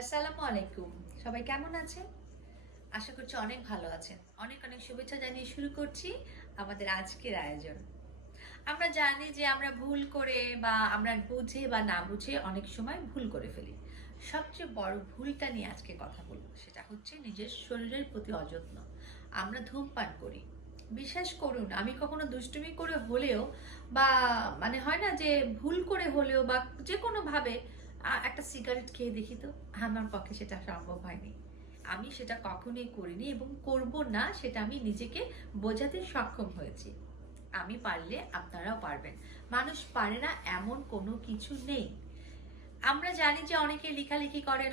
আসসালামু আলাইকুম। সবাই কেমন আছেন? আশা করছি অনেক ভালো আছেন। অনেক অনেক শুভেচ্ছা জানিয়ে শুরু করছি আমাদের আজকের আয়োজন। আমরা জানি যে আমরা ভুল করে বা আমরা বুঝে বা না বুঝে অনেক সময় ভুল করে ফেলি। সবচেয়ে বড় ভুলটা নিয়ে আজকে কথা বলবো। সেটা হচ্ছে নিজের শরীরের প্রতি অযত্ন। আমরা ধূমপান করি। বিশ্বাস করুন আমি কখনো দুষ্টুমি করে হলেও বা হয় না যে ভুল করে হলেও বা যেকোনোভাবে একটা সিগারেট খেয়ে দেখি তো আমার পক্ষে সেটা সম্ভব হয়নি। আমি সেটা কখনোই করিনি এবং করব না, সেটা আমি নিজেকে বোঝাতে সক্ষম হয়েছি। আমি পারলে আপনারাও পারবেন। মানুষ পারে না এমন কোনো কিছু নেই। আমরা জানি যে অনেকে লেখালেখি করেন,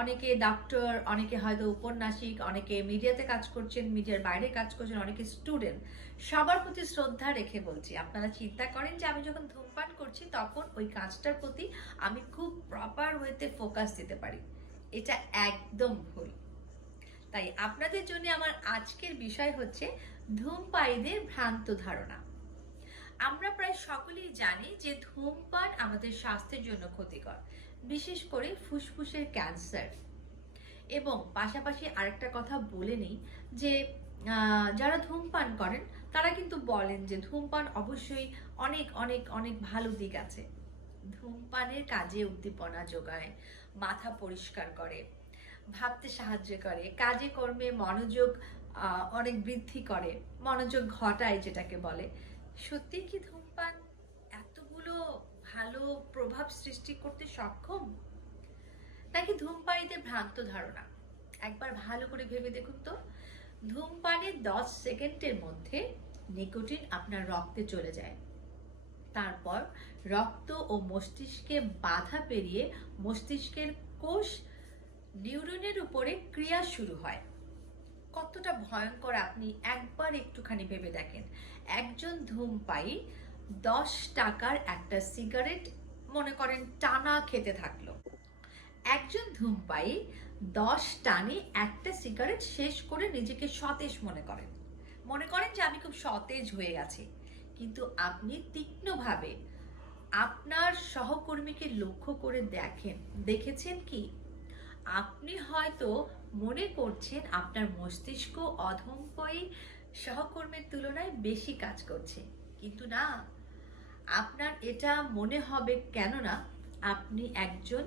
অনেকে ডক্টর, অনেকে হয়তো উপন্যাসিক, অনেকে মিডিয়াতে কাজ করছেন, মিডিয়ার বাইরে কাজ করছেন, অনেকে স্টুডেন্ট। সবার প্রতি শ্রদ্ধা রেখে বলছি, আপনারা চিন্তা করেন যে আমি যখন ধূমপান করছি তখন ওই কাজটার প্রতি আমি খুব প্রপার ওয়েতে ফোকাস দিতে পারি। এটা একদম ভুল। তাই আপনাদের জন্য আমার আজকের বিষয় হচ্ছে ধূমপায়ীদের ভ্রান্ত ধারণা। আমরা প্রায় সকলেই জানি যে ধূমপান আমাদের স্বাস্থ্যের জন্য ক্ষতিকর, বিশেষ করে ফুসফুসের ক্যান্সার। এবং পাশাপাশি আরেকটা কথা বলে নিই যে যারা ধূমপান করেন তারা কিন্তু বলেন যে ধূমপান অবশ্যই অনেক অনেক অনেক ভালো দিক আছে। ধূমপানের কাজে উদ্দীপনা যোগায়, মাথা পরিষ্কার করে, ভাবতে সাহায্য করে, কাজে কর্মে মনোযোগ অনেক বৃদ্ধি করে, মনোযোগ ঘটায় যেটাকে বলে। সত্যি কি ধূমপান এতগুলো ভালো প্রভাব সৃষ্টি করতে সক্ষম, নাকি ধূমপায়ীদের ভ্রান্ত ধারণা? একবার ভালো করে ভেবে দেখুন তো। ধূমপানের 10 সেকেন্ডের মধ্যে নিকোটিন আপনার রক্তে চলে যায়। তারপর রক্ত ও মস্তিষ্কে বাধা পেরিয়ে মস্তিষ্কের কোষ নিউরনের উপরে ক্রিয়া শুরু হয়। কতটা ভয়ঙ্কর আপনি একবার একটুখানি ভেবে দেখেন। একজন ধূমপায়ী 10 টাকার একটা সিগারেট মনে করেন টানা খেতে থাকলো। একজন ধূমপায়ী 10 টানে একটা সিগারেট শেষ করে নিজেকে সতেজ মনে করেন। মনে করেন যে আমি খুব সতেজ হয়ে গেছি। কিন্তু আপনি তীক্ষ্ণভাবে আপনার সহকর্মীকে লক্ষ্য করে দেখেছেন কি? আপনি হয়তো মনে করছেন আপনার মস্তিষ্ক অধমপায়ী সহকর্মীর তুলনায় বেশি কাজ করছে, কিন্তু না। আপনার এটা মনে হবে কেননা আপনি একজন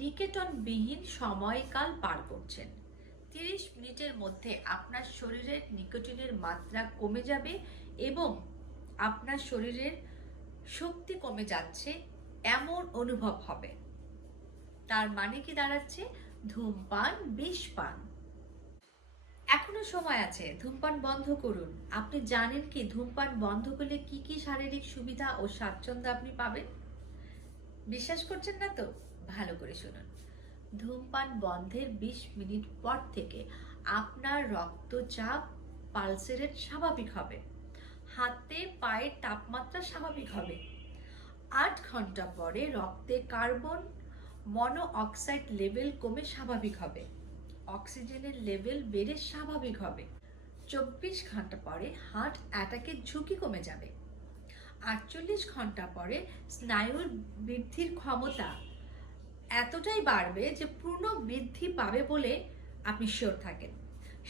নিকেটনবিহীন সময়কাল পার করছেন। 30 মিনিটের মধ্যে আপনার শরীরের নিকোটিনের মাত্রা কমে যাবে এবং আপনার শরীরের শক্তি কমে যাচ্ছে এমন অনুভব হবে। তার মানে কি দাঁড়াচ্ছে? ধূমপান বিষ পান। এখনো সময় আছে, ধূমপান বন্ধ করুন। আপনি জানেন কি ধূমপান বন্ধ করলে কি কি শারীরিক সুবিধা ও স্বাচ্ছন্দ্য আপনি পাবেন? বিশ্বাস করছেন না তো? ভালো করে শুনুন। ধূমপান বন্ধের 20 মিনিট পর থেকে আপনার রক্তচাপ, পালসের রেট স্বাভাবিক হবে, হাতে পায়ের তাপমাত্রা স্বাভাবিক হবে। 8 ঘন্টা পরে রক্তে কার্বন মনো অক্সাইড লেভেল কমে স্বাভাবিক হবে, অক্সিজেনের লেভেল বেড়ে স্বাভাবিক হবে। 24 ঘন্টা পরে হার্ট অ্যাটাকের ঝুঁকি কমে যাবে। 48 ঘন্টা পরে স্নায়ুর বৃদ্ধির ক্ষমতা এতটাই বাড়বে যে পূর্ণ বৃদ্ধি পাবে বলে আপনি শিওর থাকেন।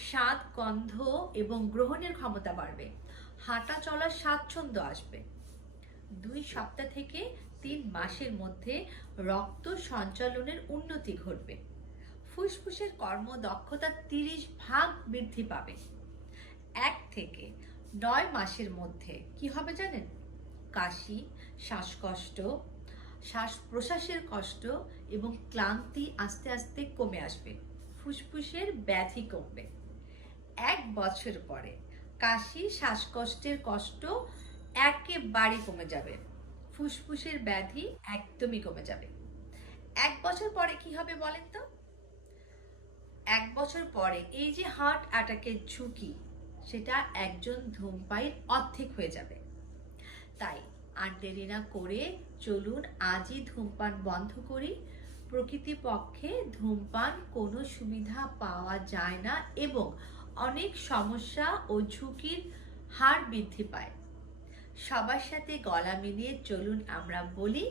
স্বাদ, গন্ধ এবং গ্রহণের ক্ষমতা বাড়বে। হাঁটা চলার স্বাচ্ছন্দ্য আসবে। 2 সপ্তাহ থেকে 3 মাসের মধ্যে রক্ত সঞ্চালনের উন্নতি ঘটবে। ফুসফুসের কর্মদক্ষতা 30 ভাগ বৃদ্ধি পাবে। 1 থেকে 9 মাসের মধ্যে কি হবে জানেন? কাশি, শ্বাসকষ্ট, শ্বাস প্রশ্বাসের কষ্ট এবং ক্লান্তি আস্তে আস্তে কমে আসবে। ফুসফুসের ব্যাধি কমবে। 1 বছর পরে কাশি, শ্বাসকষ্টের কষ্ট একেবারে কমে যাবে। ফুসফুসের ব্যাধি একদমই কমে যাবে। 1 বছর পরে কি হবে বলেন তো? 1 বছর পরে এই যে হার্ট অ্যাটাকের ঝুঁকি, সেটা একজন ধূমপায়ীর অর্ধেক হয়ে যাবে। তাই আর দেরি না করে চলুন আজই ধূমপান বন্ধ করি। প্রকৃতপক্ষে ধূমপান কোনো সুবিধা পাওয়া যায় না এবং অনেক সমস্যা ও ঝুঁকির হার বৃদ্ধি পায়। সবার সাথে গলা মিলিয়ে চলুন আমরা বলি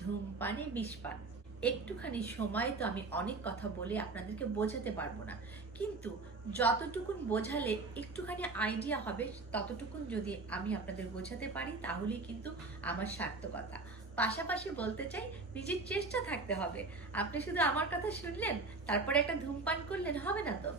ধূমপানে বিষ পান। একটুখানি সময় তো আমি অনেক কথা বলে আপনাদেরকে বোঝাতে পারবো না, কিন্তু যতটুকুন বোঝালে একটুখানি আইডিয়া হবে ততটুকুন যদি আমি আপনাদের বোঝাতে পারি তাহলেই কিন্তু আমার সার্থকতা। পাশাপাশি বলতে চাই, নিজের চেষ্টা থাকতে হবে। আপনি শুধু আমার কথা শুনলেন তারপরে একটা ধূমপান করলেন, হবে না তো।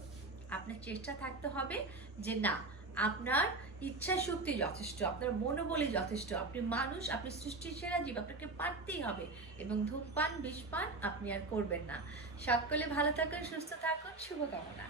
আপনার চেষ্টা থাকতে হবে যে না, আপনার ইচ্ছা শক্তি যথেষ্ট, আপনার মনোবলই যথেষ্ট, আপনি মানুষ, আপনি সৃষ্টির সেরা জীব, আপনাকে পারতেই হবে। এবং ধূমপান বিষপান আপনি আর করবেন না। সকলে ভালো থাকুন, সুস্থ থাকুন, শুভকামনা।